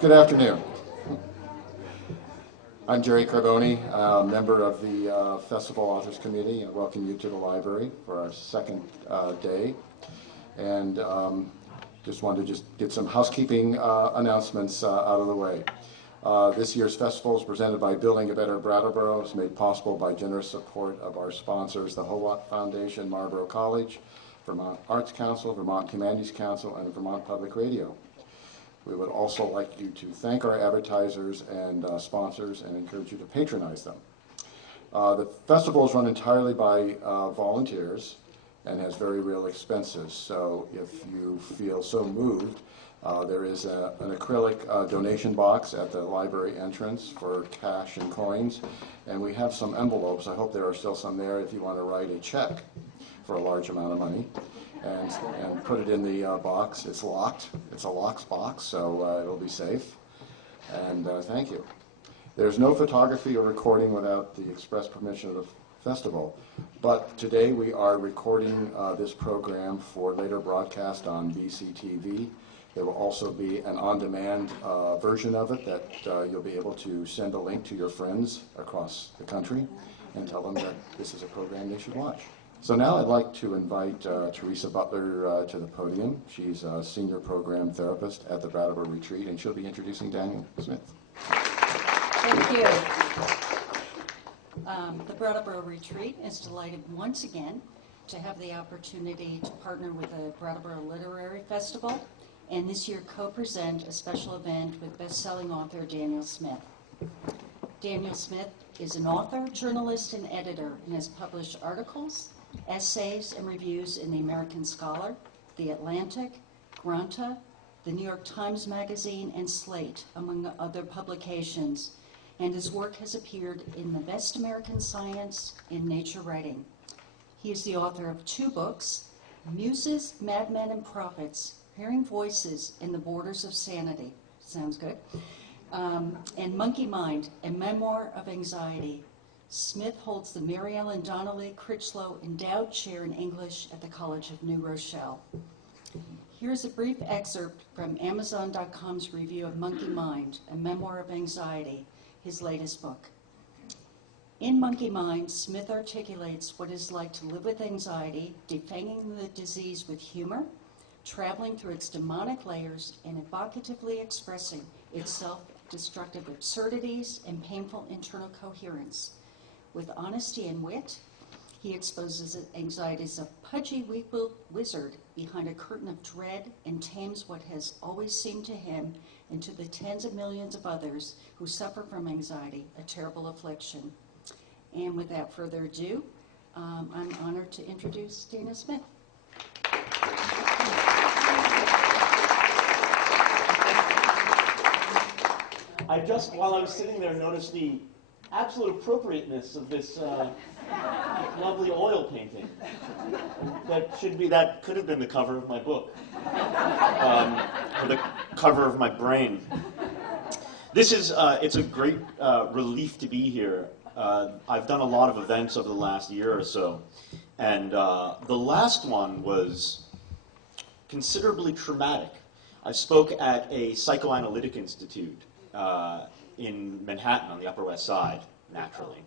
Good afternoon. I'm Jerry Carboni, member of the Festival Authors Committee. I welcome you to the library for our second day. And just wanted to get some housekeeping announcements out of the way. This year's festival is presented by Building a Better Brattleboro. It's made possible by generous support of our sponsors, the Howat Foundation, Marlborough College, Vermont Arts Council, Vermont Humanities Council, and Vermont Public Radio. We would also like you to thank our advertisers and sponsors and encourage you to patronize them. The festival is run entirely by volunteers and has very real expenses. So if you feel so moved, there is an acrylic donation box at the library entrance for cash and coins. And we have some envelopes. I hope there are still some there if you want to write a check for a large amount of money. And put it in the box. It's locked. It's a locked box, so it'll be safe. And thank you. There's no photography or recording without the express permission of the festival. But today we are recording this program for later broadcast on BCTV. There will also be an on-demand version of it that you'll be able to send a link to your friends across the country and tell them that this is a program they should watch. So now I'd like to invite Teresa Butler to the podium. She's a senior program therapist at the Brattleboro Retreat, and she'll be introducing Daniel Smith. Thank you. The Brattleboro Retreat is delighted once again to have the opportunity to partner with the Brattleboro Literary Festival, and this year co-present a special event with best-selling author Daniel Smith. Daniel Smith is an author, journalist, and editor, and has published articles, essays, and reviews in the American Scholar, The Atlantic, Granta, the New York Times Magazine, and Slate, among other publications, and his work has appeared in the Best American Science in Nature Writing. He is the author of 2 books, Muses, Madmen, and Prophets, Hearing Voices in the Borders of Sanity, sounds good, and Monkey Mind, a Memoir of Anxiety. Smith holds the Mary Ellen Donnelly Critchlow Endowed Chair in English at the College of New Rochelle. Here's a brief excerpt from Amazon.com's review of Monkey Mind, a Memoir of Anxiety, his latest book. In Monkey Mind, Smith articulates what it's like to live with anxiety, defanging the disease with humor, traveling through its demonic layers, and evocatively expressing its self-destructive absurdities and painful internal coherence. With honesty and wit, he exposes anxiety as a pudgy, weak-willed wizard behind a curtain of dread and tames what has always seemed to him and to the tens of millions of others who suffer from anxiety, a terrible affliction. And without further ado, I'm honored to introduce Dana Smith. I just, while I was sitting there, noticed the absolute appropriateness of this lovely oil painting. That could have been the cover of my book, or the cover of my brain. This is, it's a great relief to be here. I've done a lot of events over the last year or so, and the last one was considerably traumatic. I spoke at a psychoanalytic institute in Manhattan on the Upper West Side, naturally.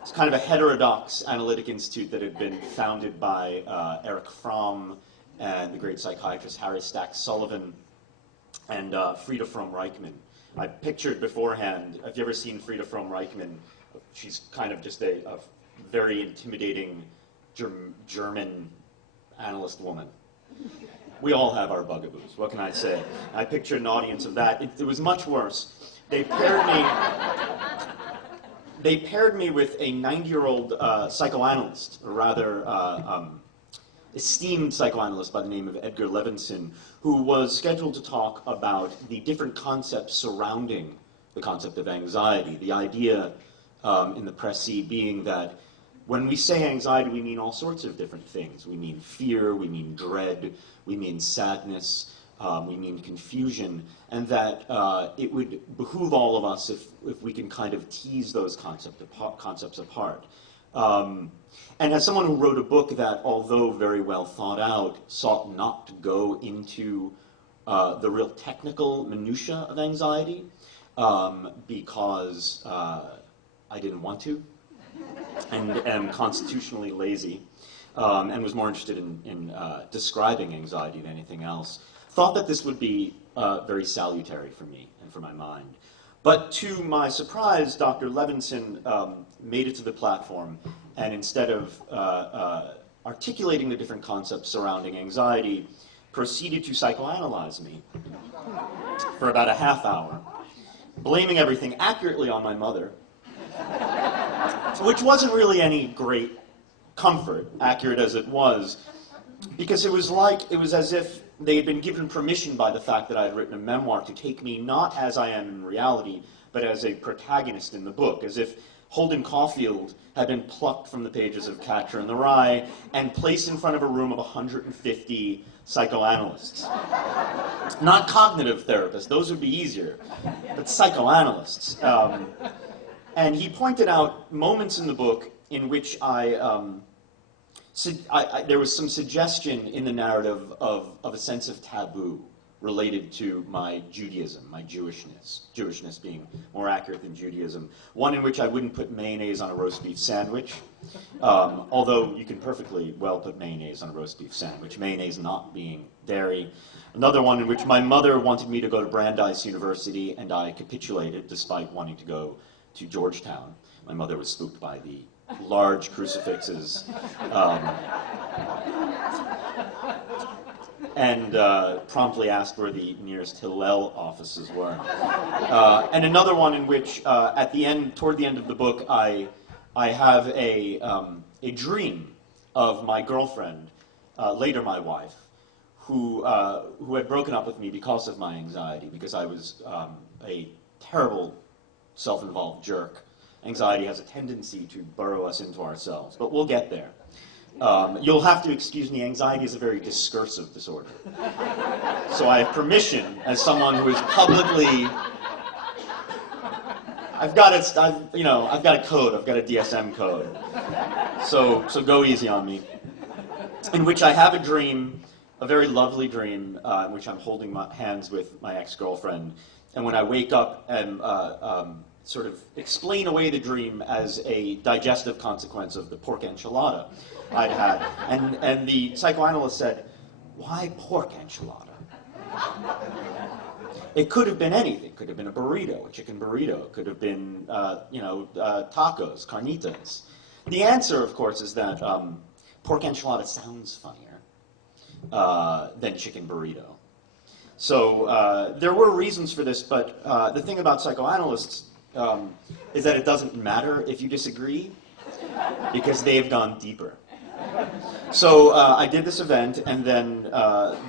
It's kind of a heterodox analytic institute that had been founded by Erich Fromm and the great psychiatrist Harry Stack Sullivan and Frieda Fromm-Reichmann. I pictured beforehand, have you ever seen Frieda Fromm-Reichmann? She's kind of just a very intimidating German analyst woman. We all have our bugaboos, what can I say? I pictured an audience of that. It was much worse. They paired me with a 90-year-old psychoanalyst, a rather esteemed psychoanalyst by the name of Edgar Levinson, who was scheduled to talk about the different concepts surrounding the concept of anxiety. The idea in the précis being that when we say anxiety, we mean all sorts of different things. We mean fear, we mean dread, we mean sadness, we mean confusion, and that it would behoove all of us if we can kind of tease those concepts apart. And as someone who wrote a book that, although very well thought out, sought not to go into the real technical minutia of anxiety because I didn't want to and am constitutionally lazy and was more interested in describing anxiety than anything else. Thought that this would be very salutary for me and for my mind. But to my surprise, Dr. Levinson made it to the platform, and instead of articulating the different concepts surrounding anxiety, proceeded to psychoanalyze me for about a half hour, blaming everything accurately on my mother, which wasn't really any great comfort, accurate as it was, because it was as if they had been given permission by the fact that I had written a memoir to take me not as I am in reality, but as a protagonist in the book, as if Holden Caulfield had been plucked from the pages of Catcher in the Rye and placed in front of a room of 150 psychoanalysts. Not cognitive therapists, those would be easier, but psychoanalysts. And he pointed out moments in the book in which there was some suggestion in the narrative of a sense of taboo related to my Judaism, my Jewishness being more accurate than Judaism. One in which I wouldn't put mayonnaise on a roast beef sandwich, although you can perfectly well put mayonnaise on a roast beef sandwich, mayonnaise not being dairy. Another one in which my mother wanted me to go to Brandeis University, and I capitulated despite wanting to go to Georgetown. My mother was spooked by the large crucifixes, and promptly asked where the nearest Hillel offices were. And another one in which, toward the end of the book, I have a dream of my girlfriend, later my wife, who had broken up with me because of my anxiety, because I was a terrible self-involved jerk. Anxiety has a tendency to burrow us into ourselves, but we'll get there. You'll have to excuse me, anxiety is a very discursive disorder. So I have permission, as someone who is publicly, I've got a code, I've got a DSM code. So go easy on me. In which I have a dream, a very lovely dream, in which I'm holding hands with my ex-girlfriend, and when I wake up and sort of explain away the dream as a digestive consequence of the pork enchilada I'd had. And the psychoanalyst said, "Why pork enchilada?" It could have been anything. It could have been a burrito, a chicken burrito. It could have been, tacos, carnitas. The answer, of course, is that pork enchilada sounds funnier than chicken burrito. So there were reasons for this, but the thing about psychoanalysts is that it doesn't matter if you disagree, because they've gone deeper. So I did this event, and then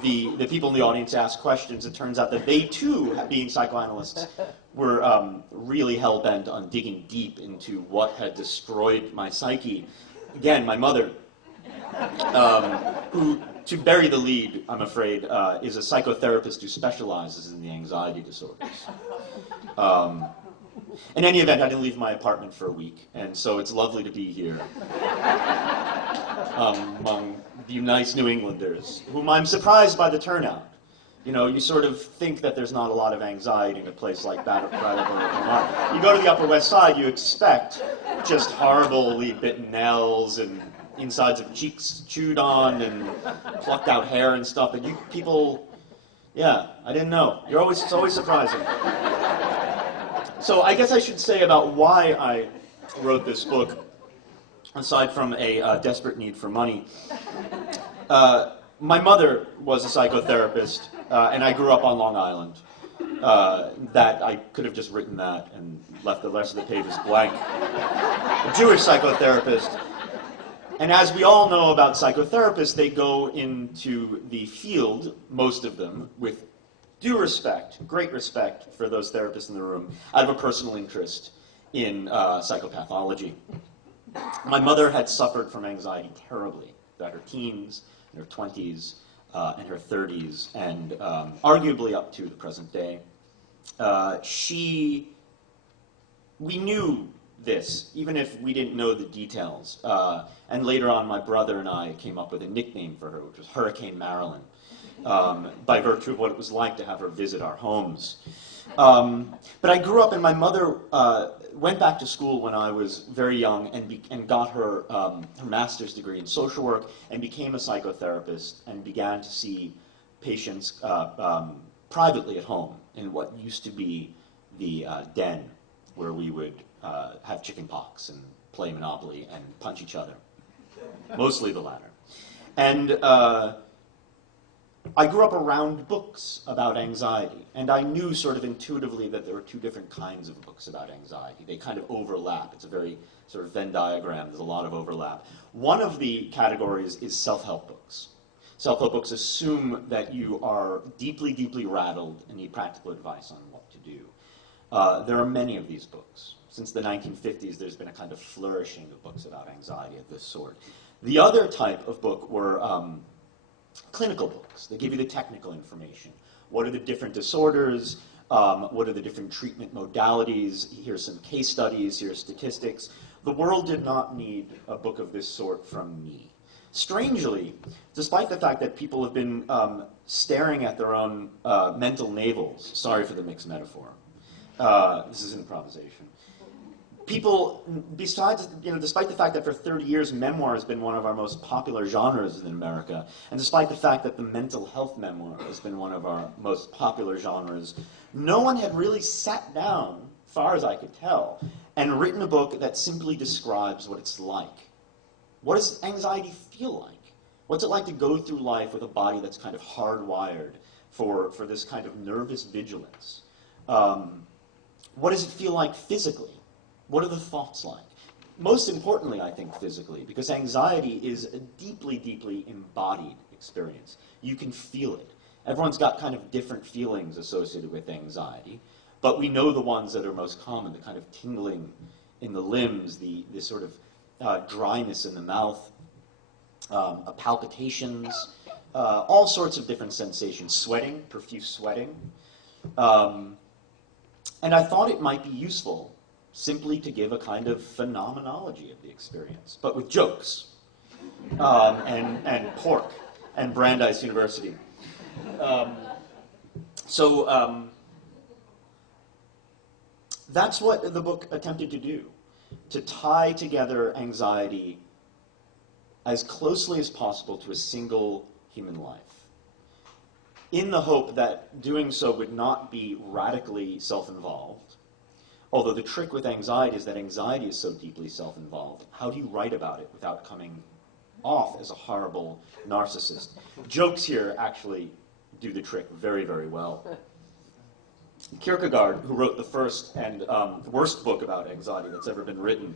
the people in the audience asked questions. It turns out that they too, being psychoanalysts, were really hell-bent on digging deep into what had destroyed my psyche. Again, my mother, who, to bury the lead, I'm afraid, is a psychotherapist who specializes in the anxiety disorders. In any event, I didn't leave my apartment for a week, and so it's lovely to be here among you nice New Englanders, whom I'm surprised by the turnout. You know, you sort of think that there's not a lot of anxiety in a place like Brattleboro. You go to the Upper West Side, you expect just horribly bitten nails and insides of cheeks chewed on and plucked out hair and stuff. But you people, yeah, I didn't know. It's always surprising. So I guess I should say about why I wrote this book, aside from a desperate need for money. My mother was a psychotherapist, and I grew up on Long Island. That I could have just written that and left the rest of the pages blank. A Jewish psychotherapist. And as we all know about psychotherapists, they go into the field, most of them, with due respect, great respect for those therapists in the room, out of a personal interest in psychopathology. My mother had suffered from anxiety terribly throughout her teens, in her 20s, and her 30s, and arguably up to the present day. We knew this, even if we didn't know the details. And later on, my brother and I came up with a nickname for her, which was Hurricane Marilyn. by virtue of what it was like to have her visit our homes. But I grew up, and my mother went back to school when I was very young and got her, her master's degree in social work and became a psychotherapist and began to see patients privately at home in what used to be the den, where we would have chicken pox and play Monopoly and punch each other. Mostly the latter. And I grew up around books about anxiety, and I knew sort of intuitively that there were two different kinds of books about anxiety. They kind of overlap. It's a very sort of Venn diagram. There's a lot of overlap. One of the categories is self-help books. Self-help books assume that you are deeply, deeply rattled and need practical advice on what to do. There are many of these books. Since the 1950s, there's been a kind of flourishing of books about anxiety of this sort. The other type of book were clinical books. They give you the technical information. What are the different disorders? What are the different treatment modalities? Here's some case studies. Here's statistics. The world did not need a book of this sort from me. Strangely, despite the fact that people have been staring at their own mental navels, sorry for the mixed metaphor, this is improvisation. People, besides, despite the fact that for 30 years memoir has been one of our most popular genres in America, and despite the fact that the mental health memoir has been one of our most popular genres, no one had really sat down, as far as I could tell, and written a book that simply describes what it's like. What does anxiety feel like? What's it like to go through life with a body that's kind of hardwired for this kind of nervous vigilance? What does it feel like physically? What are the thoughts like? Most importantly, I think, physically, because anxiety is a deeply, deeply embodied experience. You can feel it. Everyone's got kind of different feelings associated with anxiety, but we know the ones that are most common, the kind of tingling in the limbs, the sort of dryness in the mouth, palpitations, all sorts of different sensations, sweating, profuse sweating. And I thought it might be useful simply to give a kind of phenomenology of the experience, but with jokes, and pork, and Brandeis University. That's what the book attempted to do, to tie together anxiety as closely as possible to a single human life, in the hope that doing so would not be radically self-involved. Although the trick with anxiety is that anxiety is so deeply self-involved. How do you write about it without coming off as a horrible narcissist? Jokes here actually do the trick very, very well. Kierkegaard, who wrote the first and worst book about anxiety that's ever been written,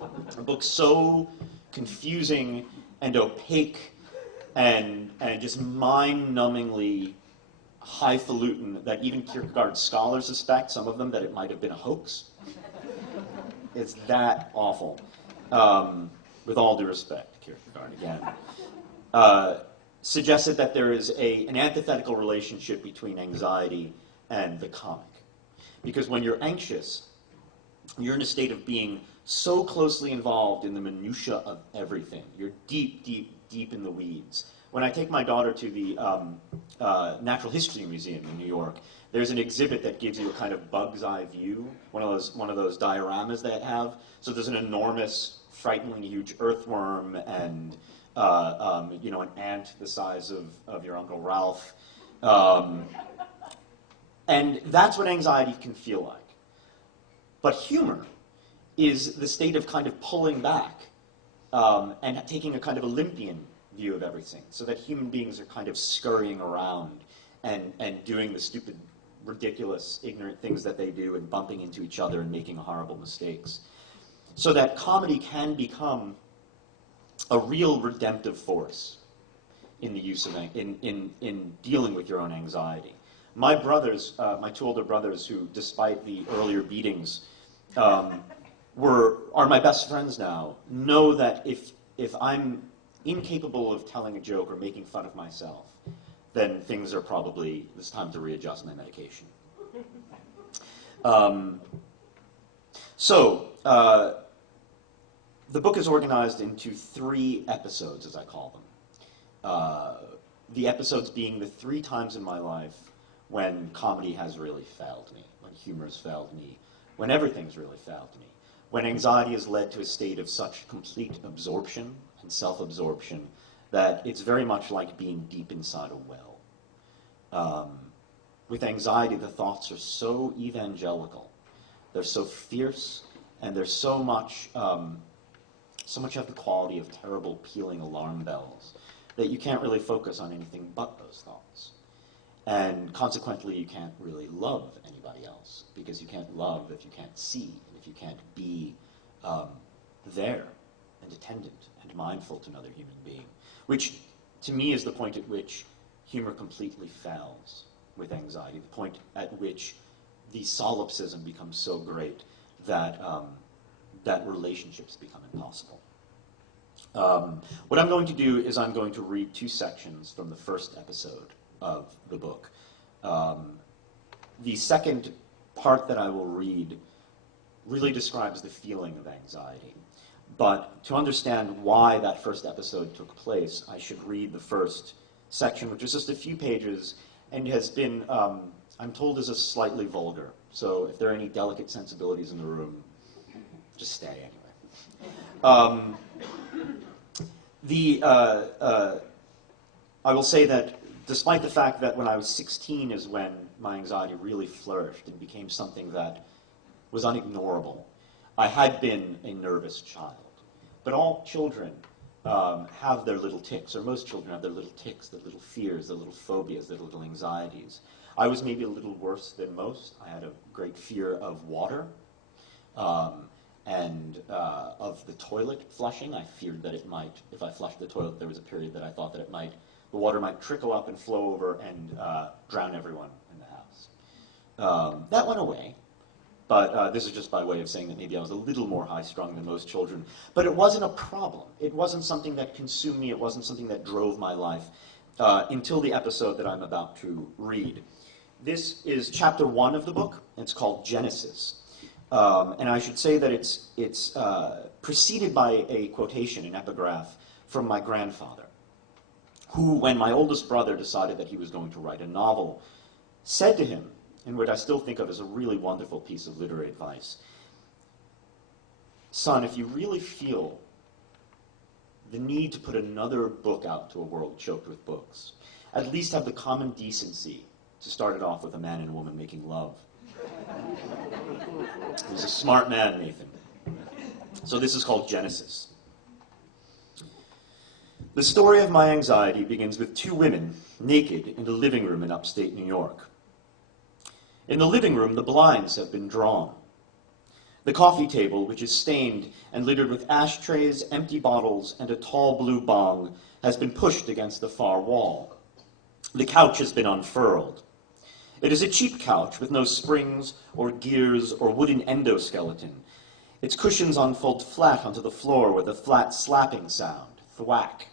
a book so confusing and opaque and just mind-numbingly highfalutin that even Kierkegaard's scholars suspect, some of them, that it might have been a hoax. It's that awful. With all due respect, Kierkegaard, again. Suggested that there is an antithetical relationship between anxiety and the comic. Because when you're anxious, you're in a state of being so closely involved in the minutiae of everything. You're deep, deep, deep in the weeds. When I take my daughter to the Natural History Museum in New York, there's an exhibit that gives you a kind of bug's eye view, one of those dioramas they have. So there's an enormous, frighteningly huge earthworm and an ant the size of your Uncle Ralph. And that's what anxiety can feel like. But humor is the state of kind of pulling back and taking a kind of Olympian view of everything, so that human beings are kind of scurrying around and doing the stupid, ridiculous, ignorant things that they do and bumping into each other and making horrible mistakes. So that comedy can become a real redemptive force in the use of in dealing with your own anxiety. My brothers, my two older brothers, who, despite the earlier beatings, are my best friends now, know that if I'm incapable of telling a joke or making fun of myself, then things are probably, it's time to readjust my medication. The book is organized into 3 episodes, as I call them. the episodes being the 3 times in my life when comedy has really failed me, when humor has failed me, when everything's really failed me, when anxiety has led to a state of such complete absorption and self-absorption that it's very much like being deep inside a well. With anxiety, the thoughts are so evangelical, they're so fierce, and they're so much have the quality of terrible pealing alarm bells that you can't really focus on anything but those thoughts. And consequently, you can't really love anybody else, because you can't love if you can't see, and if you can't be there and attendant and mindful to another human being, which to me is the point at which humor completely fails with anxiety, the point at which the solipsism becomes so great that that relationships become impossible. What I'm going to do is I'm going to read 2 sections from the first episode of the book. The second part that I will read really describes the feeling of anxiety. But to understand why that first episode took place, I should read the first section, which is just a few pages, and has been, I'm told, is a slightly vulgar. So if there are any delicate sensibilities in the room, just stay anyway. I will say that despite the fact that when I was 16 is when my anxiety really flourished and became something that was unignorable, I had been a nervous child. But all children have their little tics, or most children have their little tics, their little fears, their little phobias, their little anxieties. I was maybe a little worse than most. I had a great fear of water and of the toilet flushing. I feared that it might, if I flushed the toilet, there was a period that I thought that the water might trickle up and flow over and drown everyone in the house. That went away. But this is just by way of saying that maybe I was a little more high-strung than most children. But it wasn't a problem. It wasn't something that consumed me. It wasn't something that drove my life until the episode that I'm about to read. This is chapter 1 of the book. It's called Genesis. And I should say that it's preceded by a quotation, an epigraph, from my grandfather, who, when my oldest brother decided that he was going to write a novel, said to him, and what I still think of as a really wonderful piece of literary advice, "Son, if you really feel the need to put another book out to a world choked with books, at least have the common decency to start it off with a man and a woman making love." He was a smart man, Nathan. So this is called Genesis. The story of my anxiety begins with 2 women naked in the living room in upstate New York. In the living room, the blinds have been drawn. The coffee table, which is stained and littered with ashtrays, empty bottles, and a tall blue bong, has been pushed against the far wall. The couch has been unfurled. It is a cheap couch with no springs or gears or wooden endoskeleton. Its cushions unfold flat onto the floor with a flat slapping sound, thwack.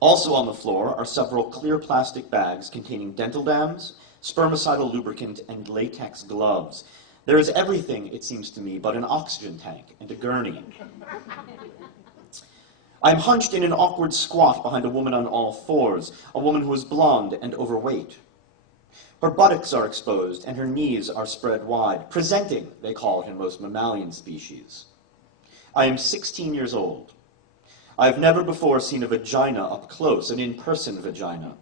Also on the floor are several clear plastic bags containing dental dams, spermicidal lubricant, and latex gloves. There is everything, it seems to me, but an oxygen tank and a gurney. I am hunched in an awkward squat behind a woman on all fours, a woman who is blonde and overweight. Her buttocks are exposed and her knees are spread wide. Presenting, they call it in most mammalian species. I am 16 years old. I have never before seen a vagina up close, an in-person vagina.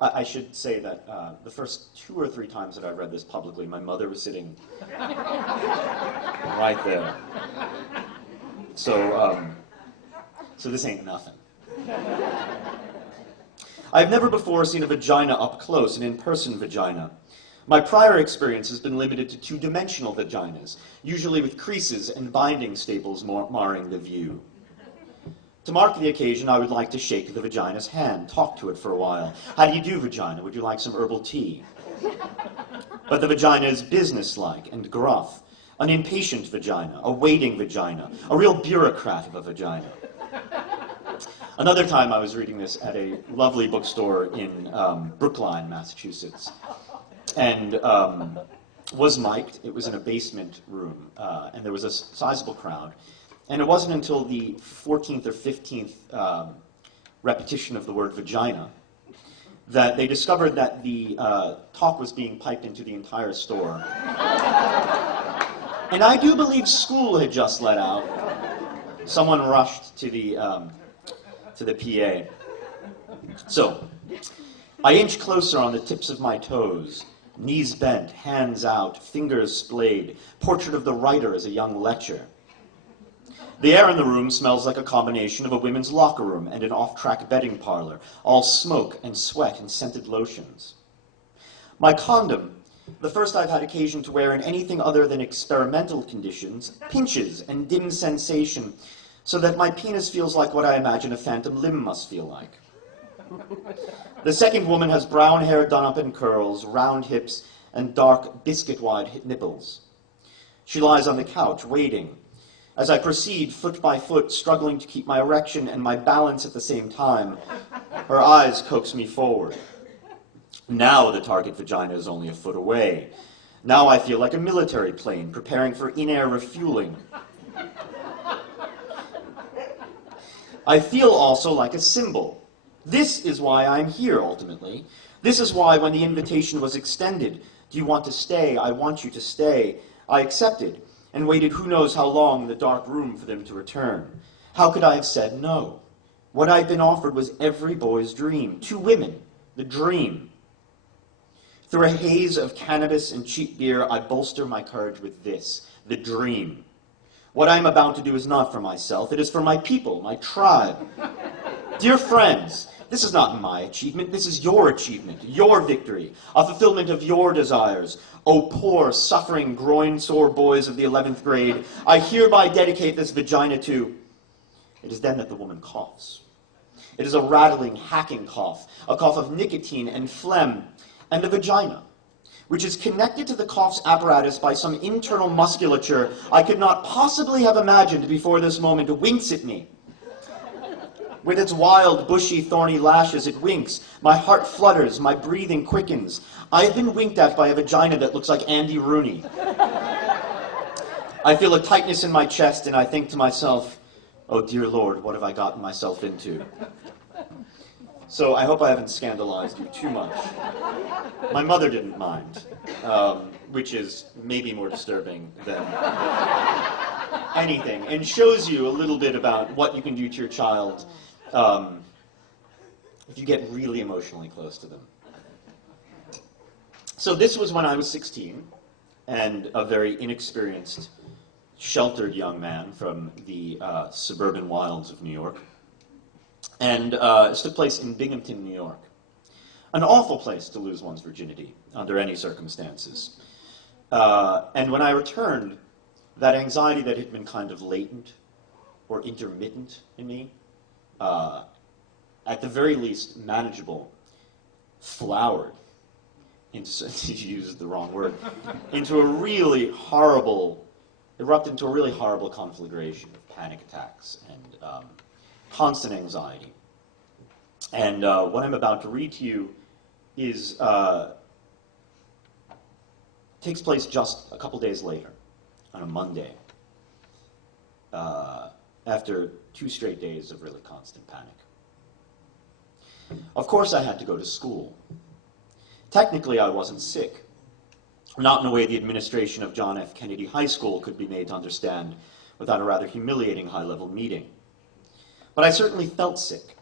I should say that the first 2 or 3 times that I read this publicly, my mother was sitting right there. So this ain't nothing. I've never before seen a vagina up close, an in-person vagina. My prior experience has been limited to 2-dimensional vaginas, usually with creases and binding staples marring the view. To mark the occasion, I would like to shake the vagina's hand, talk to it for a while. How do you do, vagina? Would you like some herbal tea? But the vagina is businesslike and gruff, an impatient vagina, a waiting vagina, a real bureaucrat of a vagina. Another time I was reading this at a lovely bookstore in Brookline, Massachusetts, and was mic'd. It was in a basement room, and there was a sizable crowd. And it wasn't until the 14th or 15th repetition of the word vagina that they discovered that the talk was being piped into the entire store. And I do believe school had just let out. Someone rushed to the PA. So, I inch closer on the tips of my toes, knees bent, hands out, fingers splayed, portrait of the writer as a young lecher. The air in the room smells like a combination of a women's locker room and an off-track betting parlor, all smoke and sweat and scented lotions. My condom, the first I've had occasion to wear in anything other than experimental conditions, pinches and dim sensation, so that my penis feels like what I imagine a phantom limb must feel like. The second woman has brown hair done up in curls, round hips, and dark, biscuit-wide nipples. She lies on the couch, waiting. As I proceed, foot by foot, struggling to keep my erection and my balance at the same time, her eyes coax me forward. Now the target vagina is only a foot away. Now I feel like a military plane preparing for in-air refueling. I feel also like a symbol. This is why I'm here, ultimately. This is why, when the invitation was extended, do you want to stay? I want you to stay. I accepted, and waited who knows how long in the dark room for them to return. How could I have said no? What I'd been offered was every boy's dream. 2 women, the dream. Through a haze of cannabis and cheap beer, I bolster my courage with this, the dream. What I'm about to do is not for myself, it is for my people, my tribe. Dear friends, this is not my achievement, this is your achievement, your victory, a fulfillment of your desires. O poor, suffering, groin-sore boys of the 11th grade, I hereby dedicate this vagina to... It is then that the woman coughs. It is a rattling, hacking cough, a cough of nicotine and phlegm, and the vagina, which is connected to the cough's apparatus by some internal musculature I could not possibly have imagined before this moment, winks at me. With its wild, bushy, thorny lashes, it winks. My heart flutters, my breathing quickens. I have been winked at by a vagina that looks like Andy Rooney. I feel a tightness in my chest, and I think to myself, oh dear Lord, what have I gotten myself into? So I hope I haven't scandalized you too much. My mother didn't mind, which is maybe more disturbing than anything, and shows you a little bit about what you can do to your child if you get really emotionally close to them. So this was when I was 16, and a very inexperienced, sheltered young man from the suburban wilds of New York. And this took place in Binghamton, New York. An awful place to lose one's virginity, under any circumstances. And when I returned, that anxiety that had been kind of latent or intermittent in me, at the very least manageable, flowered into, to use the wrong word, into a really horrible, erupted into a really horrible conflagration of panic attacks and constant anxiety. And what I'm about to read to you is takes place just a couple days later, on a Monday, after 2 straight days of really constant panic. Of course I had to go to school. Technically I wasn't sick, not in a way the administration of John F. Kennedy High School could be made to understand without a rather humiliating high-level meeting. But I certainly felt sick.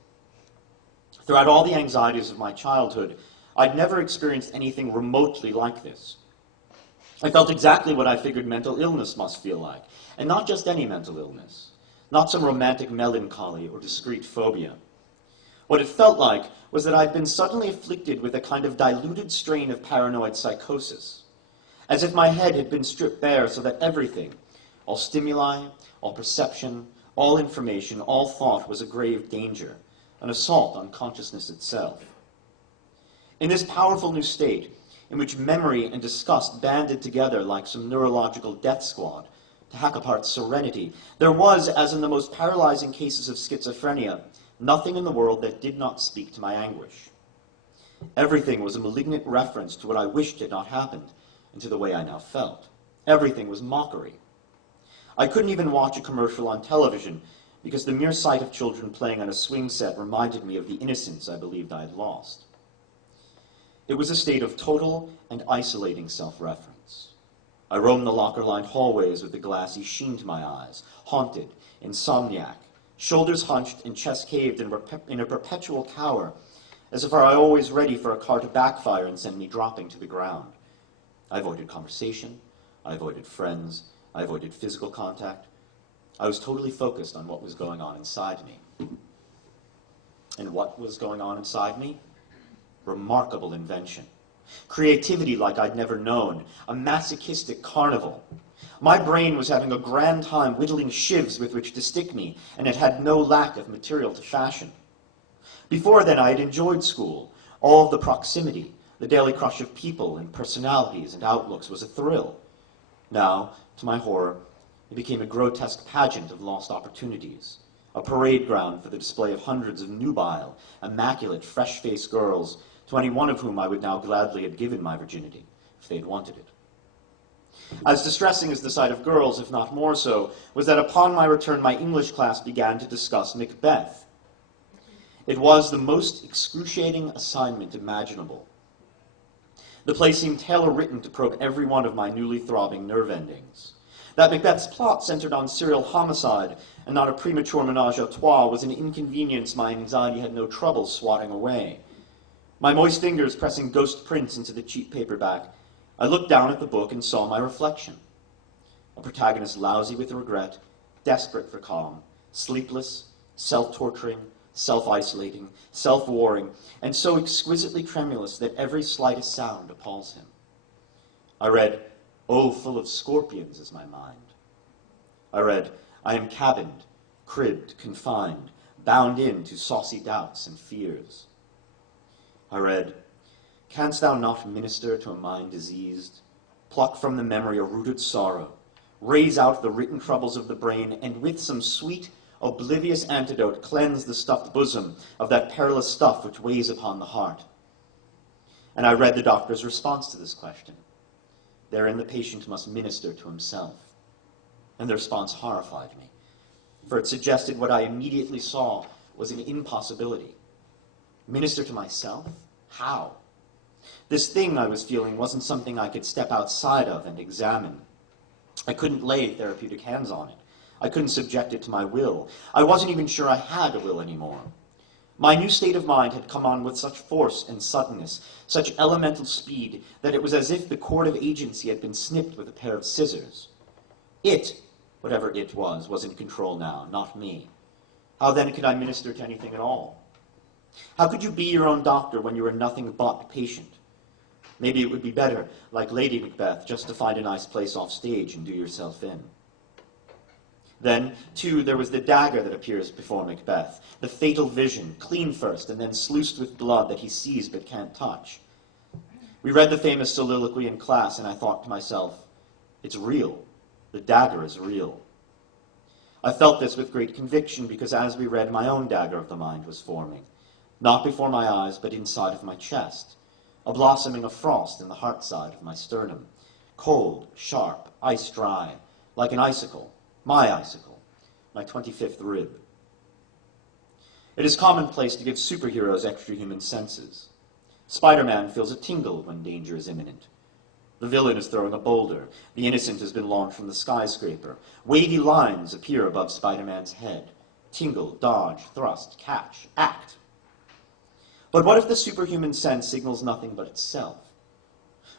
Throughout all the anxieties of my childhood, I'd never experienced anything remotely like this. I felt exactly what I figured mental illness must feel like, and not just any mental illness, not some romantic melancholy or discrete phobia. What it felt like was that I'd been suddenly afflicted with a kind of diluted strain of paranoid psychosis, as if my head had been stripped bare so that everything, all stimuli, all perception, all information, all thought was a grave danger, an assault on consciousness itself. In this powerful new state, in which memory and disgust banded together like some neurological death squad to hack apart serenity, there was, as in the most paralyzing cases of schizophrenia, nothing in the world that did not speak to my anguish. Everything was a malignant reference to what I wished had not happened, and to the way I now felt. Everything was mockery. I couldn't even watch a commercial on television, because the mere sight of children playing on a swing set reminded me of the innocence I believed I had lost. It was a state of total and isolating self-reference. I roamed the locker-lined hallways with the glassy sheen to my eyes, haunted, insomniac, shoulders hunched and chest caved in a perpetual cower, as if I were always ready for a car to backfire and send me dropping to the ground. I avoided conversation, I avoided friends, I avoided physical contact. I was totally focused on what was going on inside me. And what was going on inside me? Remarkable invention. Creativity like I'd never known, a masochistic carnival. My brain was having a grand time whittling shivs with which to stick me, and it had no lack of material to fashion. Before then, I had enjoyed school. All of the proximity, the daily crush of people and personalities and outlooks was a thrill. Now, to my horror, it became a grotesque pageant of lost opportunities, a parade ground for the display of hundreds of nubile, immaculate, fresh-faced girls, to any one of whom I would now gladly have given my virginity, if they had wanted it. As distressing as the sight of girls, if not more so, was that upon my return my English class began to discuss Macbeth. It was the most excruciating assignment imaginable. The play seemed tailor-written to probe every one of my newly throbbing nerve endings. That Macbeth's plot centered on serial homicide and not a premature menage a trois was an inconvenience my anxiety had no trouble swatting away. My moist fingers pressing ghost prints into the cheap paperback, I looked down at the book and saw my reflection. A protagonist lousy with regret, desperate for calm, sleepless, self-torturing, self-isolating, self-warring, and so exquisitely tremulous that every slightest sound appalls him. I read, "Oh, full of scorpions is my mind." I read, "I am cabined, cribbed, confined, bound in to saucy doubts and fears." I read, "Canst thou not minister to a mind diseased? Pluck from the memory a rooted sorrow, raise out the written troubles of the brain, and with some sweet, oblivious antidote cleanse the stuffed bosom of that perilous stuff which weighs upon the heart." And I read the doctor's response to this question. Therein the patient must minister to himself. And the response horrified me, for it suggested what I immediately saw was an impossibility. Minister to myself? How? This thing I was feeling wasn't something I could step outside of and examine. I couldn't lay therapeutic hands on it. I couldn't subject it to my will. I wasn't even sure I had a will anymore. My new state of mind had come on with such force and suddenness, such elemental speed, that it was as if the cord of agency had been snipped with a pair of scissors. It, whatever it was in control now, not me. How then could I minister to anything at all? How could you be your own doctor when you were nothing but patient? Maybe it would be better, like Lady Macbeth, just to find a nice place off stage and do yourself in. Then, too, there was the dagger that appears before Macbeth, the fatal vision, clean first and then sluiced with blood that he sees but can't touch. We read the famous soliloquy in class, and I thought to myself, it's real. The dagger is real. I felt this with great conviction because as we read, my own dagger of the mind was forming, not before my eyes, but inside of my chest, a blossoming of frost in the heart side of my sternum, cold, sharp, ice-dry, like an icicle, my 25th rib. It is commonplace to give superheroes extra-human senses. Spider-Man feels a tingle when danger is imminent. The villain is throwing a boulder. The innocent has been launched from the skyscraper. Wavy lines appear above Spider-Man's head. Tingle, dodge, thrust, catch, act. But what if the superhuman sense signals nothing but itself?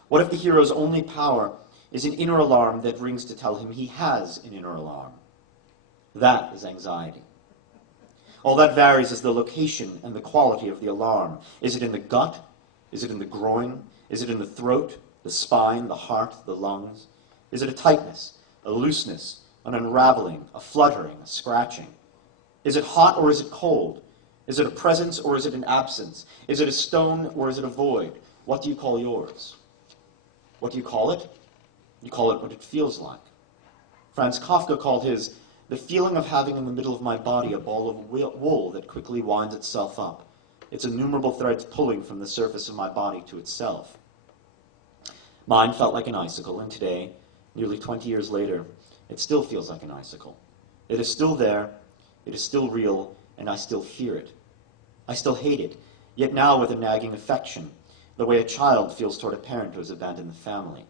What if the hero's only power is an inner alarm that rings to tell him he has an inner alarm? That is anxiety. All that varies is the location and the quality of the alarm. Is it in the gut? Is it in the groin? Is it in the throat, the spine, the heart, the lungs? Is it a tightness, a looseness, an unraveling, a fluttering, a scratching? Is it hot or is it cold? Is it a presence or is it an absence? Is it a stone or is it a void? What do you call yours? What do you call it? You call it what it feels like. Franz Kafka called his the feeling of having in the middle of my body a ball of wool that quickly winds itself up, its innumerable threads pulling from the surface of my body to itself. Mine felt like an icicle, and today, nearly 20 years later, it still feels like an icicle. It is still there, it is still real, and I still fear it. I still hate it, yet now with a nagging affection, the way a child feels toward a parent who has abandoned the family,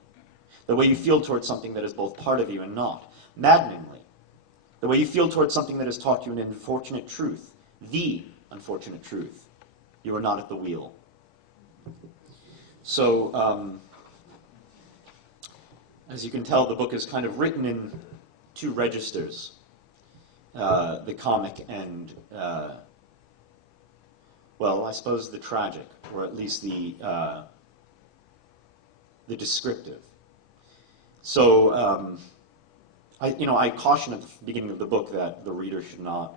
the way you feel towards something that is both part of you and not, maddeningly, the way you feel towards something that has taught you an unfortunate truth, the unfortunate truth. You are not at the wheel. So, as you can tell, the book is kind of written in two registers, the comic and, well, I suppose the tragic, or at least the descriptive. So, I caution at the beginning of the book that the reader should not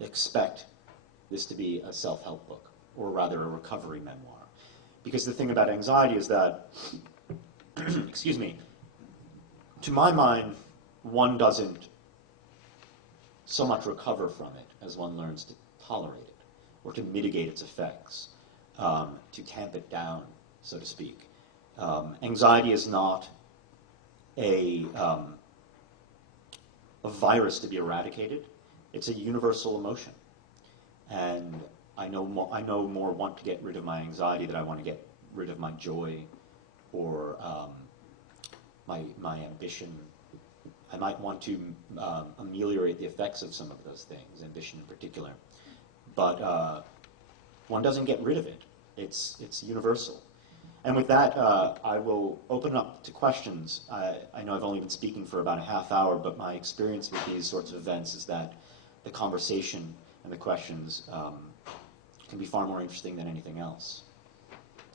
expect this to be a self-help book, or rather a recovery memoir. Because the thing about anxiety is that, excuse me, to my mind, one doesn't so much recover from it as one learns to tolerate it, or to mitigate its effects, to tamp it down, so to speak. Anxiety is not a virus to be eradicated. It's a universal emotion. And I no more want to get rid of my anxiety than I want to get rid of my joy or my ambition. I might want to ameliorate the effects of some of those things, ambition in particular. But one doesn't get rid of it. It's universal. And with that, I will open up to questions. I know I've only been speaking for about a half hour, but my experience with these sorts of events is that the conversation and the questions can be far more interesting than anything else.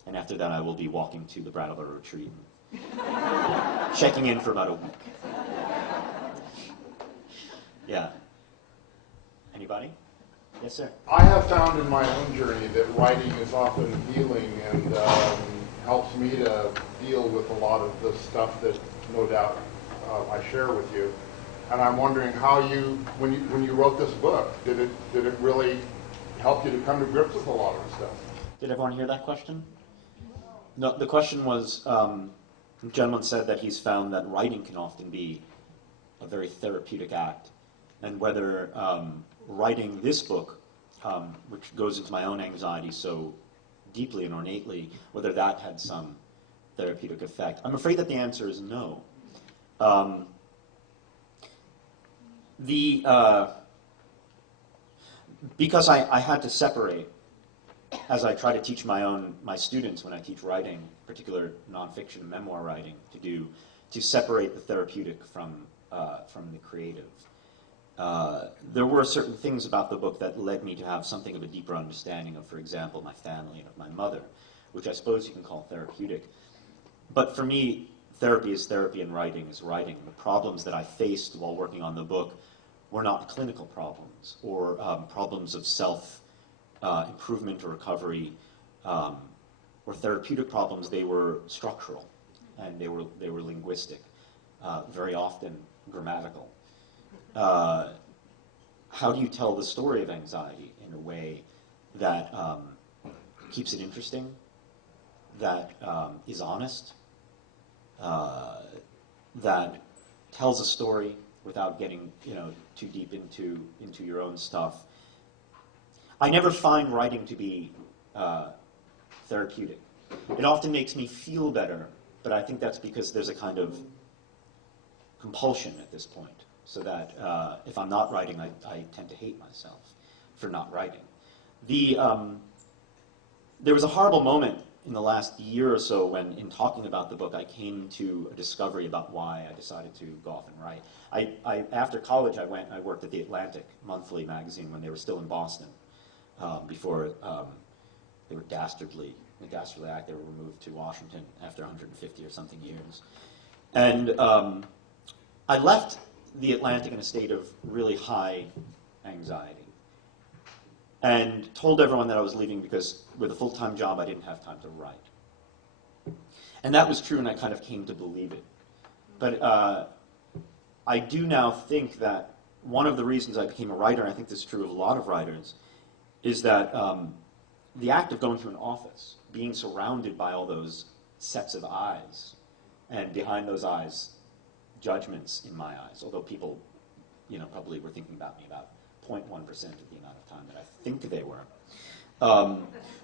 And after that, I will be walking to the Brattleboro retreat and checking in for about a week. Yeah. Anybody? Yes, sir. I have found in my own journey that writing is often healing and helps me to deal with a lot of the stuff that no doubt I share with you. And I'm wondering how when you wrote this book, did it really help you to come to grips with a lot of the stuff? Did everyone hear that question? No, the question was, the gentleman said that he's found that writing can often be a very therapeutic act, and whether writing this book, which goes into my own anxiety so deeply and ornately, whether that had some therapeutic effect. I'm afraid that the answer is no. Because I had to separate, as I try to teach my students when I teach writing, particular nonfiction and memoir writing, to separate the therapeutic from the creative. There were certain things about the book that led me to have something of a deeper understanding of, for example, my family and of my mother, which I suppose you can call therapeutic. But for me, therapy is therapy and writing is writing. The problems that I faced while working on the book were not clinical problems or problems of self-improvement or recovery or therapeutic problems. They were structural and they were linguistic, very often grammatical. How do you tell the story of anxiety in a way that keeps it interesting, that is honest, that tells a story without getting too deep into your own stuff? I never find writing to be therapeutic. It often makes me feel better, but I think that's because there's a kind of compulsion at this point. So that if I'm not writing, I tend to hate myself for not writing. There was a horrible moment in the last year or so when, in talking about the book, I came to a discovery about why I decided to go off and write. After college, I worked at the Atlantic monthly magazine when they were still in Boston, before they were dastardly act. They were removed to Washington after 150 or something years. And I left the Atlantic in a state of really high anxiety and told everyone that I was leaving because with a full-time job I didn't have time to write. And that was true, and I kind of came to believe it. But I do now think that one of the reasons I became a writer, and I think this is true of a lot of writers, is that the act of going to an office, being surrounded by all those sets of eyes, and behind those eyes judgments in my eyes, although people, probably were thinking about me about 0.1% of the amount of time that I think they were.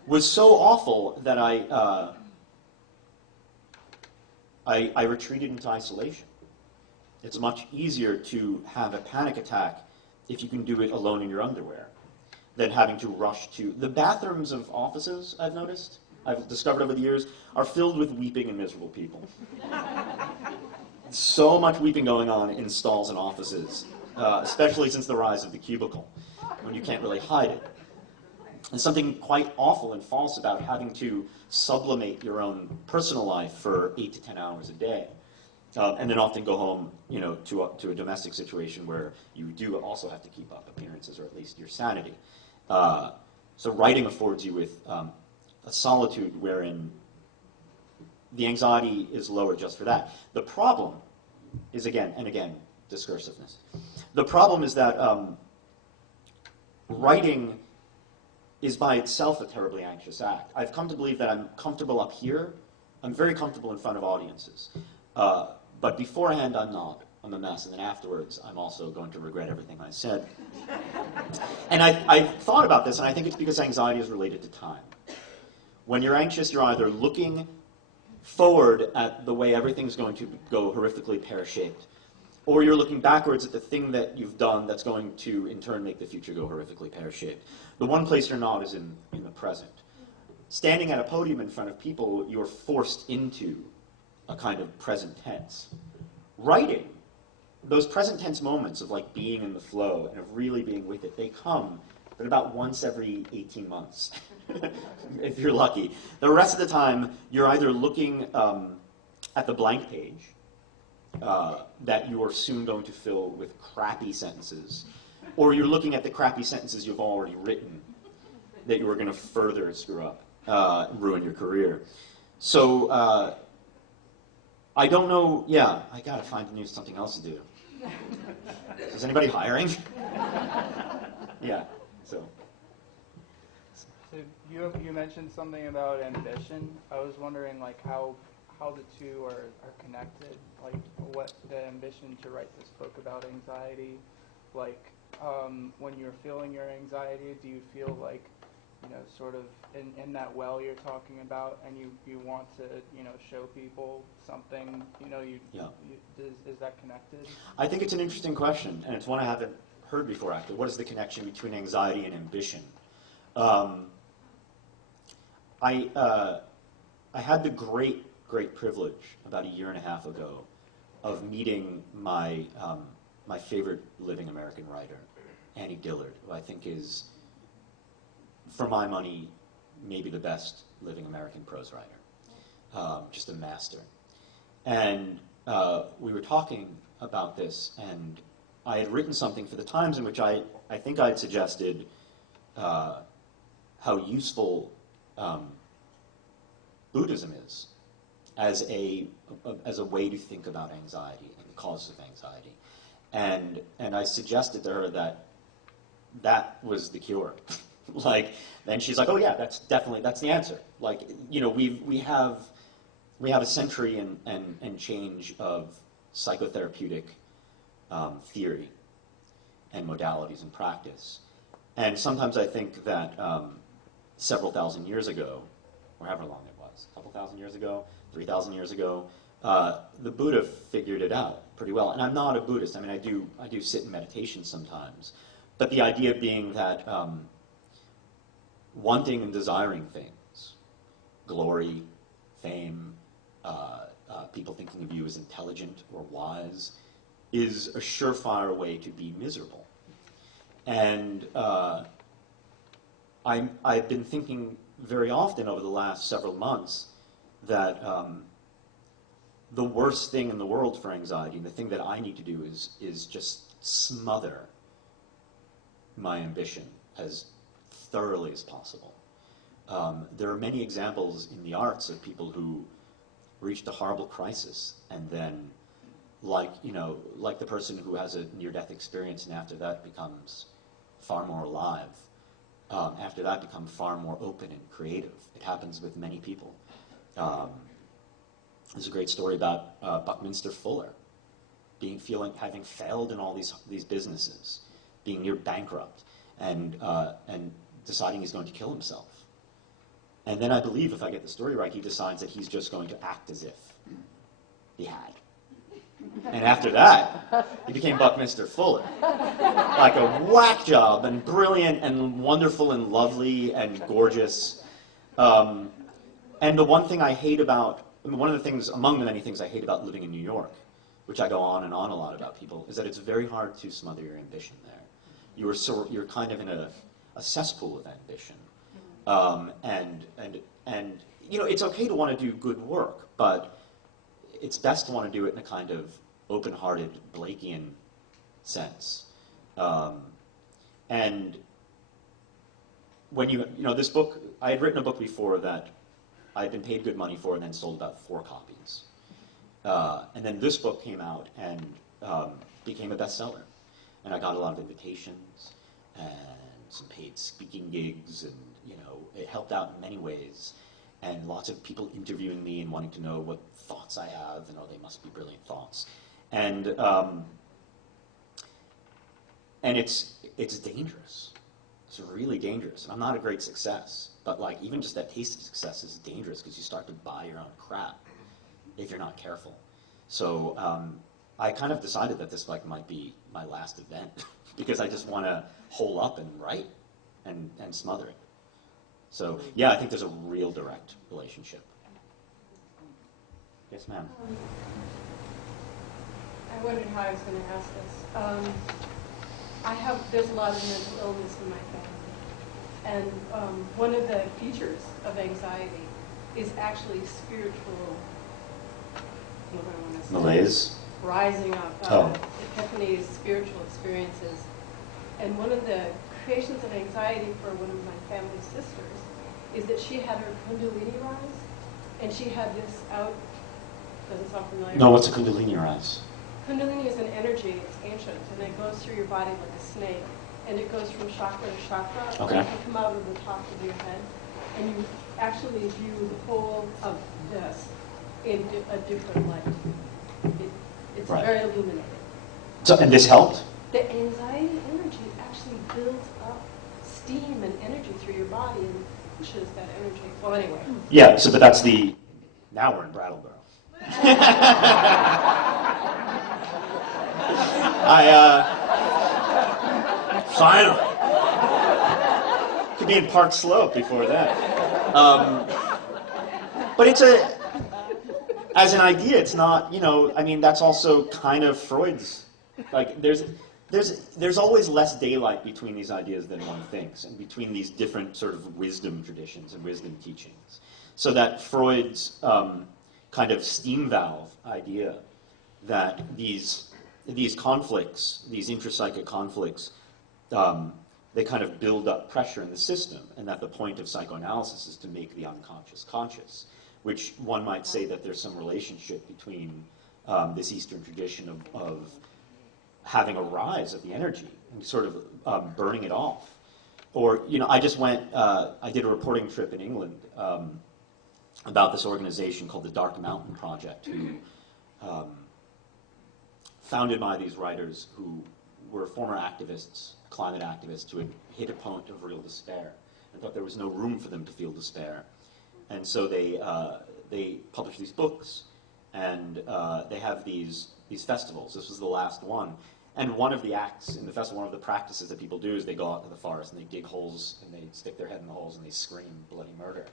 was so awful that I retreated into isolation. It's much easier to have a panic attack if you can do it alone in your underwear than having to rush to... The bathrooms of offices, I've noticed, I've discovered over the years, are filled with weeping and miserable people. So much weeping going on in stalls and offices, especially since the rise of the cubicle, when you can't really hide it. There's something quite awful and false about having to sublimate your own personal life for 8 to 10 hours a day. And then often go home, to a domestic situation where you do also have to keep up appearances, or at least your sanity. So writing affords you with a solitude wherein the anxiety is lower just for that. The problem is, again and again, discursiveness. The problem is that writing is by itself a terribly anxious act. I've come to believe that I'm comfortable up here. I'm very comfortable in front of audiences. But beforehand, I'm not. I'm a mess. And then afterwards, I'm also going to regret everything I said. And I've thought about this, and I think it's because anxiety is related to time. When you're anxious, you're either looking forward at the way everything's going to go horrifically pear-shaped, or you're looking backwards at the thing that you've done that's going to, in turn, make the future go horrifically pear-shaped. The one place you're not is in the present. Standing at a podium in front of people, you're forced into a kind of present tense. Writing, those present tense moments of like being in the flow and of really being with it, they come but about once every 18 months, if you're lucky. The rest of the time, you're either looking at the blank page that you are soon going to fill with crappy sentences, or you're looking at the crappy sentences you've already written that you are going to further screw up, ruin your career. So, I don't know, yeah, I gotta find something else to do. Is anybody hiring? Yeah, so. So you mentioned something about ambition. I was wondering like how the two are connected, like what the ambition to write this book about anxiety, like when you're feeling your anxiety, do you feel like, sort of in that well you're talking about, and you want to, show people something, is that connected? I think it's an interesting question, and it's one I haven't heard before, actually. What is the connection between anxiety and ambition? I had the great privilege about 1.5 years ago of meeting my favorite living American writer, Annie Dillard, who I think is, for my money, maybe the best living American prose writer. Just a master. And we were talking about this, and I had written something for the Times in which I think I had suggested how useful Buddhism is as a way to think about anxiety and the causes of anxiety. And I suggested to her that was the cure. Then she's like, oh yeah, that's the answer. We have a century and change of psychotherapeutic theory and modalities and practice. And sometimes I think that several thousand years ago, or however long it was, a couple thousand years ago, 3,000 years ago, the Buddha figured it out pretty well. And I'm not a Buddhist. I mean, I do sit in meditation sometimes. But the idea being that wanting and desiring things, glory, fame, people thinking of you as intelligent or wise, is a surefire way to be miserable. And I've been thinking very often over the last several months that the worst thing in the world for anxiety, and the thing that I need to do is just smother my ambition as thoroughly as possible. There are many examples in the arts of people who reached a horrible crisis and then, like the person who has a near-death experience and after that becomes far more alive, after that become far more open and creative. It happens with many people. There's a great story about Buckminster Fuller having failed in all these businesses, being near bankrupt, and deciding he's going to kill himself. And then I believe, if I get the story right, he decides that he's just going to act as if he had. And after that, he became Buckminster Fuller. Like a whack job, and brilliant and wonderful and lovely and gorgeous. And the one thing I hate about, one of the things, among the many things I hate about living in New York, which I go on and on a lot about people, is that it's very hard to smother your ambition there. You're kind of in a cesspool of ambition. And you know, it's okay to want to do good work, but it's best to want to do it in a kind of open-hearted, Blakean sense. And when you know, this book, I had written a book before that I had been paid good money for and then sold about 4 copies. And then this book came out and became a bestseller. And I got a lot of invitations and some paid speaking gigs, and you know, it helped out in many ways. And lots of people interviewing me and wanting to know what thoughts I have, and oh, they must be brilliant thoughts. And it's dangerous. It's really dangerous. And I'm not a great success, but like even just that taste of success is dangerous because you start to buy your own crap if you're not careful. So I kind of decided that this like might be my last event because I just want to hole up and write and smother it. So yeah, I think there's a real direct relationship. Yes, ma'am. I wondered how I was going to ask this. There's a lot of mental illness in my family. And one of the features of anxiety is actually spiritual, what do I want to say? Malaise? Rising up, epiphanies, spiritual experiences. And one of the creations of anxiety for one of my family sisters is that she had her Kundalini rise, and she had this out. Doesn't sound familiar? No, what's a Kundalini rise? Kundalini is an energy, it's ancient, and it goes through your body like a snake, and it goes from chakra to chakra, Okay. and it can come out of the top of your head, and you actually view the whole of this in a different light. It's Right. very illuminating. So, and this helped? The anxiety energy actually builds up steam and energy through your body and pushes that energy. Well, anyway. Yeah, so but that's the, now we're in Brattleboro. Finally. Could be in Park Slope before that. But it's as an idea, it's not, you know, I mean, that's also kind of Freud's, like, there's always less daylight between these ideas than one thinks, and between these different sort of wisdom traditions and wisdom teachings. So that Freud's kind of steam valve idea that these conflicts, these intrapsychic conflicts, they kind of build up pressure in the system, and that the point of psychoanalysis is to make the unconscious conscious, which one might say that there's some relationship between this Eastern tradition of having a rise of the energy and sort of burning it off. Or, you know, I just went, I did a reporting trip in England about this organization called the Dark Mountain Project, who founded by these writers who were former activists, climate activists, who had hit a point of real despair and thought there was no room for them to feel despair. And so they publish these books, and they have these festivals. This was the last one. And one of the acts in the festival, one of the practices that people do is they go out to the forest and they dig holes and they stick their head in the holes and they scream bloody murder.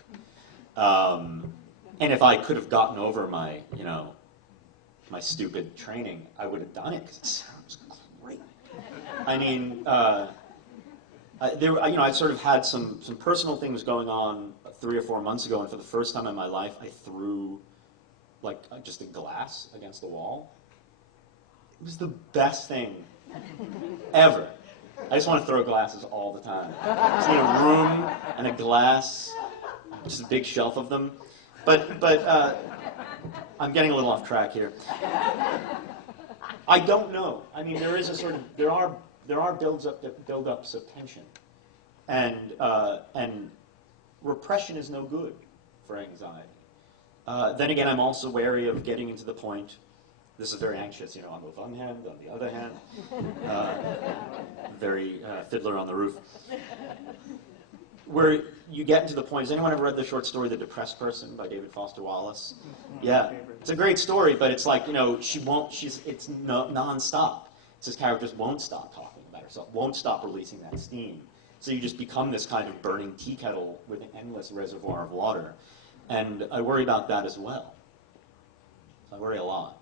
And if I could have gotten over my, you know, my stupid training, I would have done it because it sounds great. I mean, I sort of had some personal things going on 3 or 4 months ago, and for the first time in my life, I threw like just a glass against the wall. It was the best thing ever. I just want to throw glasses all the time. I just need a room and a glass, just a big shelf of them. But I'm getting a little off track here. I don't know. I mean, there is a sort of there are buildups of tension, and repression is no good for anxiety. Then again, I'm also wary of getting into the point. This is very anxious, you know, on the one hand, on the other hand. Very Fiddler on the Roof. where you get into the point. Has anyone ever read the short story "The Depressed Person" by David Foster Wallace? Yeah, it's a great story, but it's like, you know, it's nonstop. It's this character just won't stop talking about herself, won't stop releasing that steam. So you just become this kind of burning tea kettle with an endless reservoir of water. And I worry about that as well. I worry a lot.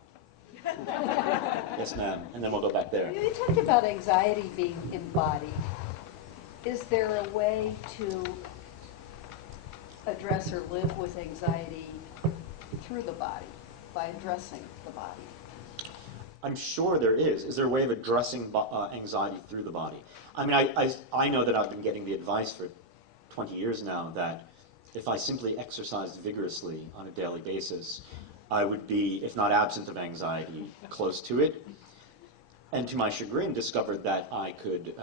Yes, ma'am. And then we'll go back there. You talked about anxiety being embodied. Is there a way to address or live with anxiety through the body, by addressing the body? I'm sure there is. Is there a way of addressing anxiety through the body? I mean, I know that I've been getting the advice for 20 years now that if I simply exercised vigorously on a daily basis, I would be, if not absent of anxiety, close to it. And to my chagrin, discovered that I could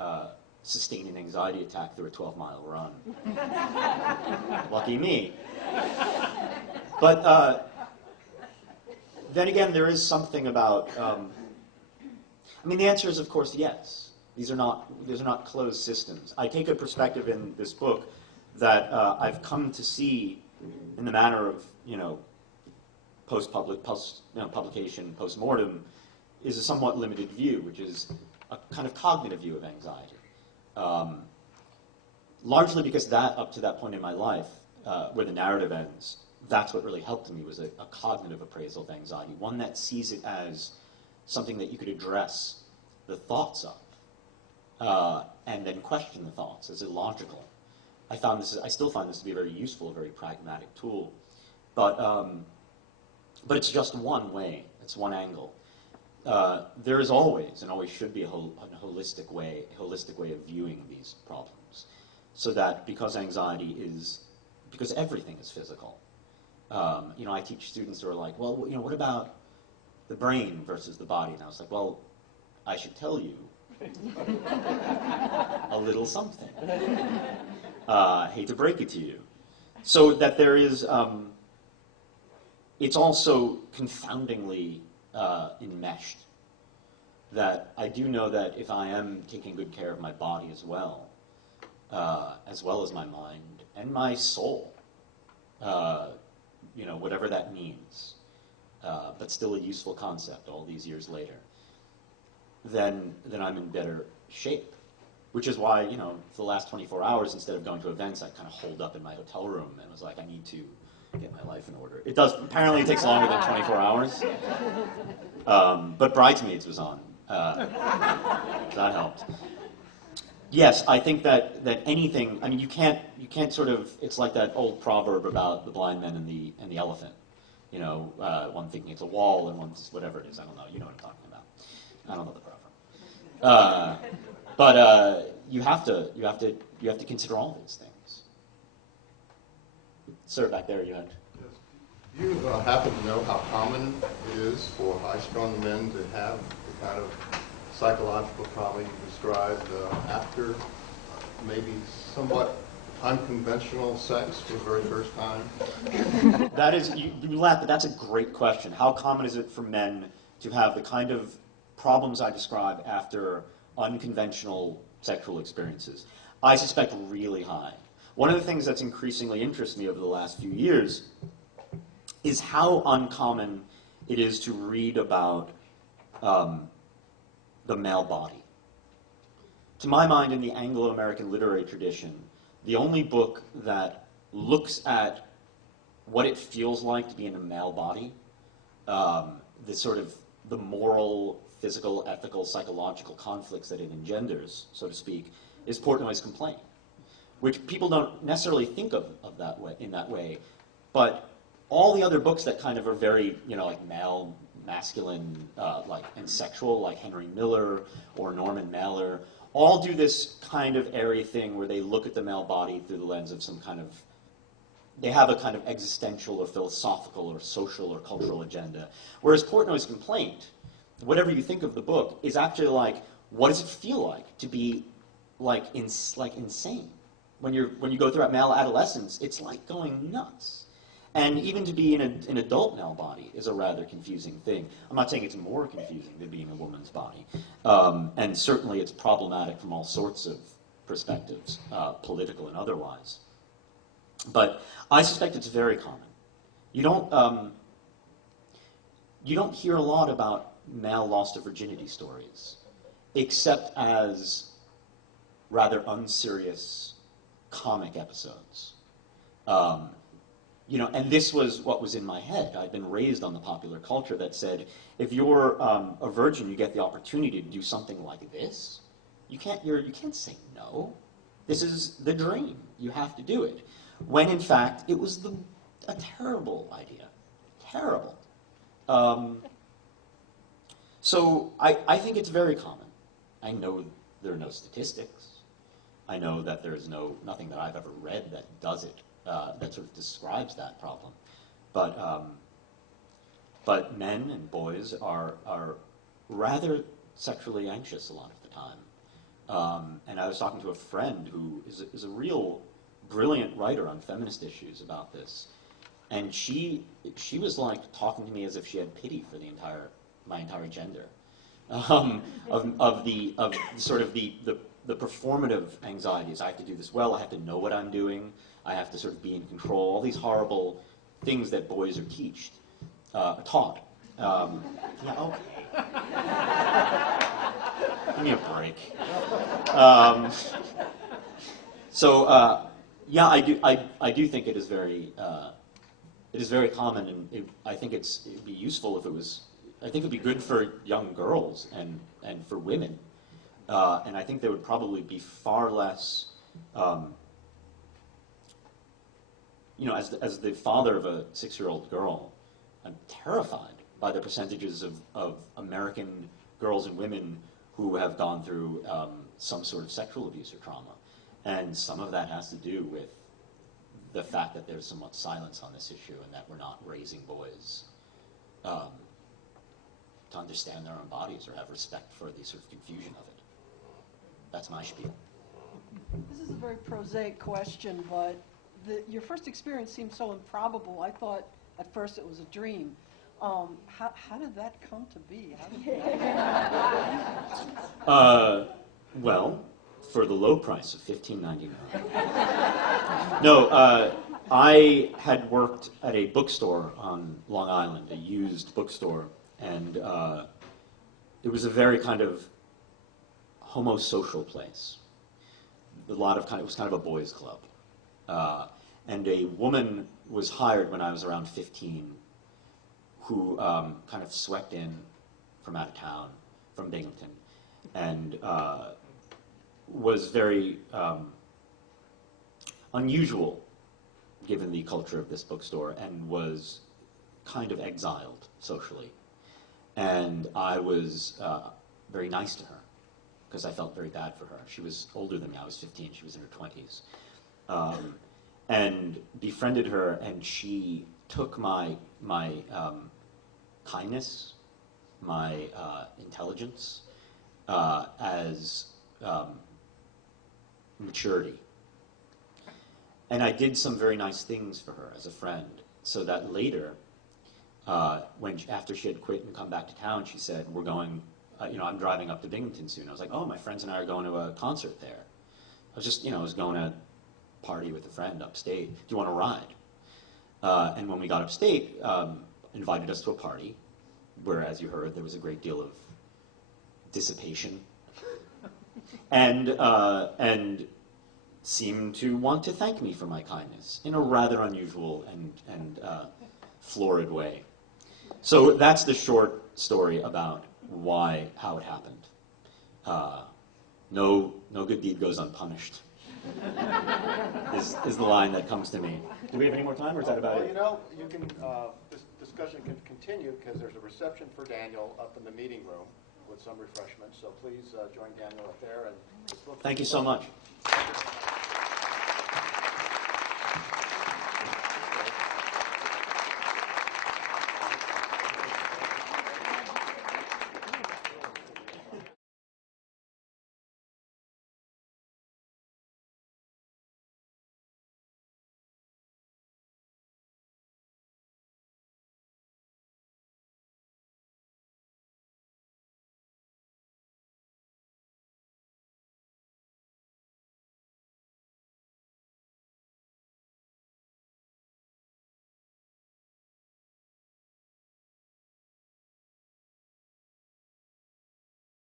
sustain an anxiety attack through a 12-mile run. Lucky me. But then again, there is something about, I mean, the answer is, of course, yes. These are not closed systems. I take a perspective in this book that I've come to see in the manner of, you know, publication, post-mortem, is a somewhat limited view, which is a kind of cognitive view of anxiety. Largely because that, up to that point in my life, where the narrative ends, that's what really helped me, was a cognitive appraisal of anxiety, one that sees it as something that you could address the thoughts of, and then question the thoughts. Is it logical? I still find this to be a very useful, a very pragmatic tool. But it's just one way. It's one angle. There is always, and always should be, a holistic way of viewing these problems, so that because everything is physical. You know, I teach students who are like, well, you know, what about the brain versus the body? And I was like, well, I should tell you a little something. Hate to break it to you. So that there is, it's also confoundingly enmeshed. That I do know that if I am taking good care of my body as well as my mind and my soul, you know, whatever that means, but still a useful concept all these years later, then I'm in better shape. Which is why, you know, for the last 24 hours, instead of going to events, I kind of holed up in my hotel room and was like, I need to get my life in order. Apparently it takes longer than 24 hours. But Bridesmaids was on. That helped. Yes, I think that anything, I mean, you can't sort of, it's like that old proverb about the blind man and the elephant. You know, one thinking it's a wall and one's whatever it is. I don't know. You know what I'm talking about. I don't know the proverb. But you have to consider all these things. Sir, back there, you had. Yes. Do you happen to know how common it is for high-strung men to have the kind of psychological trauma you described after maybe somewhat unconventional sex for the very first time? That is, you laugh, but that's a great question. How common is it for men to have the kind of problems I describe after unconventional sexual experiences? I suspect really high. One of the things that's increasingly interested me over the last few years is how uncommon it is to read about the male body. To my mind, in the Anglo-American literary tradition, the only book that looks at what it feels like to be in a male body, the moral, physical, ethical, psychological conflicts that it engenders, so to speak, is Portnoy's Complaint, which people don't necessarily think of in that way, but all the other books that kind of are very, you know, like male, masculine, and sexual, like Henry Miller or Norman Mailer, all do this kind of airy thing where they look at the male body through the lens of some kind of, they have a kind of existential or philosophical or social or cultural agenda. Whereas Portnoy's Complaint, whatever you think of the book, is actually like, what does it feel like to be insane? When you go through male adolescence, it's like going nuts. And even to be in an adult male body is a rather confusing thing. I'm not saying it's more confusing than being a woman's body. And certainly it's problematic from all sorts of perspectives, political and otherwise. But I suspect it's very common. You don't hear a lot about male loss to virginity stories, except as rather unserious comic episodes. And this was what was in my head. I'd been raised on the popular culture that said, if you're a virgin, you get the opportunity to do something like this. You can't say no. This is the dream. You have to do it. When in fact, it was a terrible idea. Terrible. So I think it's very common. I know there are no statistics. I know that there's nothing that I've ever read that does it, that sort of describes that problem. But men and boys are rather sexually anxious a lot of the time. And I was talking to a friend who is a real brilliant writer on feminist issues about this. And she was like talking to me as if she had pity for my entire gender, of sort of the performative anxieties. I have to do this well. I have to know what I'm doing. I have to sort of be in control. All these horrible things that boys are taught. Yeah, okay. Give me a break. Yeah, I do think it is very common, and I think it'd be useful if it was. I think it'd be good for young girls and for women, and I think there would probably be far less. As the father of a 6-year-old girl, I'm terrified by the percentages of American girls and women who have gone through some sort of sexual abuse or trauma. And some of that has to do with the fact that there's so much silence on this issue and that we're not raising boys to understand their own bodies or have respect for the sort of confusion of it. That's my spiel. This is a very prosaic question, but your first experience seemed so improbable. I thought at first it was a dream. How did that come to be? Well, for the low price of $15.99. No, I had worked at a bookstore on Long Island, a used bookstore, and it was a very kind of homosocial place. It was kind of a boys' club. And a woman was hired when I was around 15 who kind of swept in from out of town, from Binghamton, and was very unusual given the culture of this bookstore, and was kind of exiled socially. And I was very nice to her because I felt very bad for her. She was older than me. I was 15. She was in her 20s. And befriended her, and she took my kindness, my intelligence, as maturity. And I did some very nice things for her as a friend, so that later, after she had quit and come back to town, she said, "We're going. I'm driving up to Binghamton soon." I was like, "Oh, my friends and I are going to a concert there." I was going to party with a friend upstate. Do you want to ride? And when we got upstate, invited us to a party where, as you heard, there was a great deal of dissipation, and seemed to want to thank me for my kindness in a rather unusual and florid way. So that's the short story about how it happened. No good deed goes unpunished. is the line that comes to me. Do we have any more time, or is that about it? You can. This discussion can continue because there's a reception for Daniel up in the meeting room with some refreshments. So please join Daniel up there. And thank you so much.